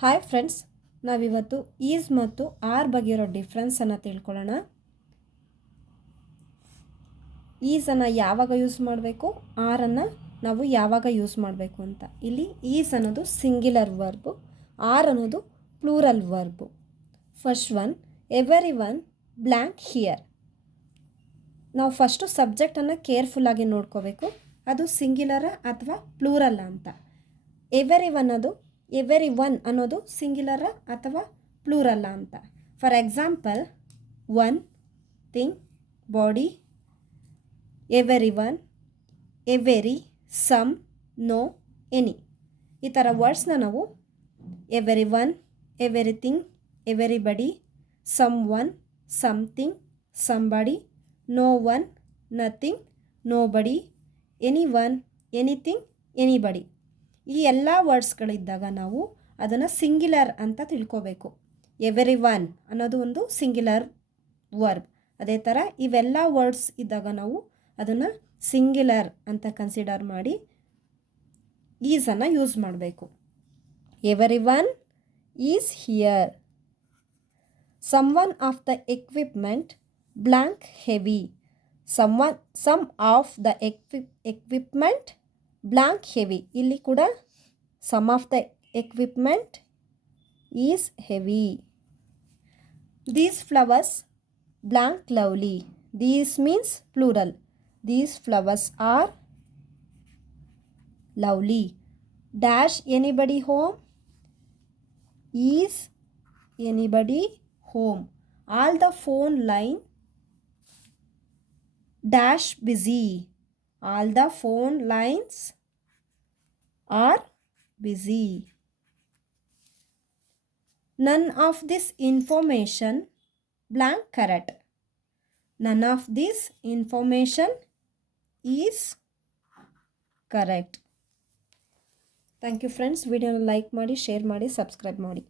Hi friends, ನಾವಿವತ್ತು is ಮತ್ತು R ಬಗ್ಗೆ ಇರೋ ಡಿಫ್ರೆನ್ಸನ್ನು ತಿಳ್ಕೊಳ್ಳೋಣ. ಈಸನ್ನು ಯಾವಾಗ ಯೂಸ್ ಮಾಡಬೇಕು, ಆರನ್ನು ನಾವು ಯಾವಾಗ ಯೂಸ್ ಮಾಡಬೇಕು ಅಂತ. ಇಲ್ಲಿ ಈಸ್ ಅನ್ನೋದು ಸಿಂಗ್ಯುಲರ್ ವರ್ಬು, ಆರ್ ಅನ್ನೋದು plural verb. First one, every one blank here. ನಾವು ಫಸ್ಟು ಸಬ್ಜೆಕ್ಟನ್ನು ಕೇರ್ಫುಲ್ಲಾಗಿ ನೋಡ್ಕೋಬೇಕು, ಅದು ಸಿಂಗ್ಯುಲರ ಅಥವಾ ಪ್ಲೂರಲ್ಲ ಅಂತ. ಎವರಿ ಒನ್ ಅನ್ನೋದು ಸಿಂಗ್ಯುಲರ ಅಥವಾ ಪ್ಲೂರಲ್ಲ ಅಂತ. For example, one thing, body, everyone, every, some, no, any. ಈ ಥರ ವರ್ಡ್ಸ್ನ ನಾವು everyone, everything, everybody, someone, something, somebody, no one, nothing, nobody, anyone, anything, anybody. ಈ ಎಲ್ಲ ವರ್ಡ್ಸ್ಗಳಿದ್ದಾಗ ನಾವು ಅದನ್ನು ಸಿಂಗ್ಯುಲರ್ ಅಂತ ತಿಳ್ಕೋಬೇಕು. ಎವರಿ ಒನ್ ಅನ್ನೋದು ಒಂದು ಸಿಂಗ್ಯುಲರ್ ವರ್ಬ್. ಅದೇ ಥರ ಇವೆಲ್ಲ ವರ್ಡ್ಸ್ ಇದ್ದಾಗ ನಾವು ಅದನ್ನು ಸಿಂಗ್ಯುಲರ್ ಅಂತ ಕನ್ಸಿಡರ್ ಮಾಡಿ ಈಸನ್ನು ಯೂಸ್ ಮಾಡಬೇಕು. Everyone is here. Someone of the equipment blank heavy. Some of the equipment blank heavy. ಇಲ್ಲಿ ಕೂಡ some of the equipment is heavy. These flowers blank lovely. These means plural. These flowers are lovely. Dash anybody home. Is anybody home. All the phone line dash busy. All the phone lines are busy. None of this information blank correct. None of this information is correct. Thank you friends. ವಿಡಿಯೋನ like ಮಾಡಿ, share ಮಾಡಿ, subscribe ಮಾಡಿ.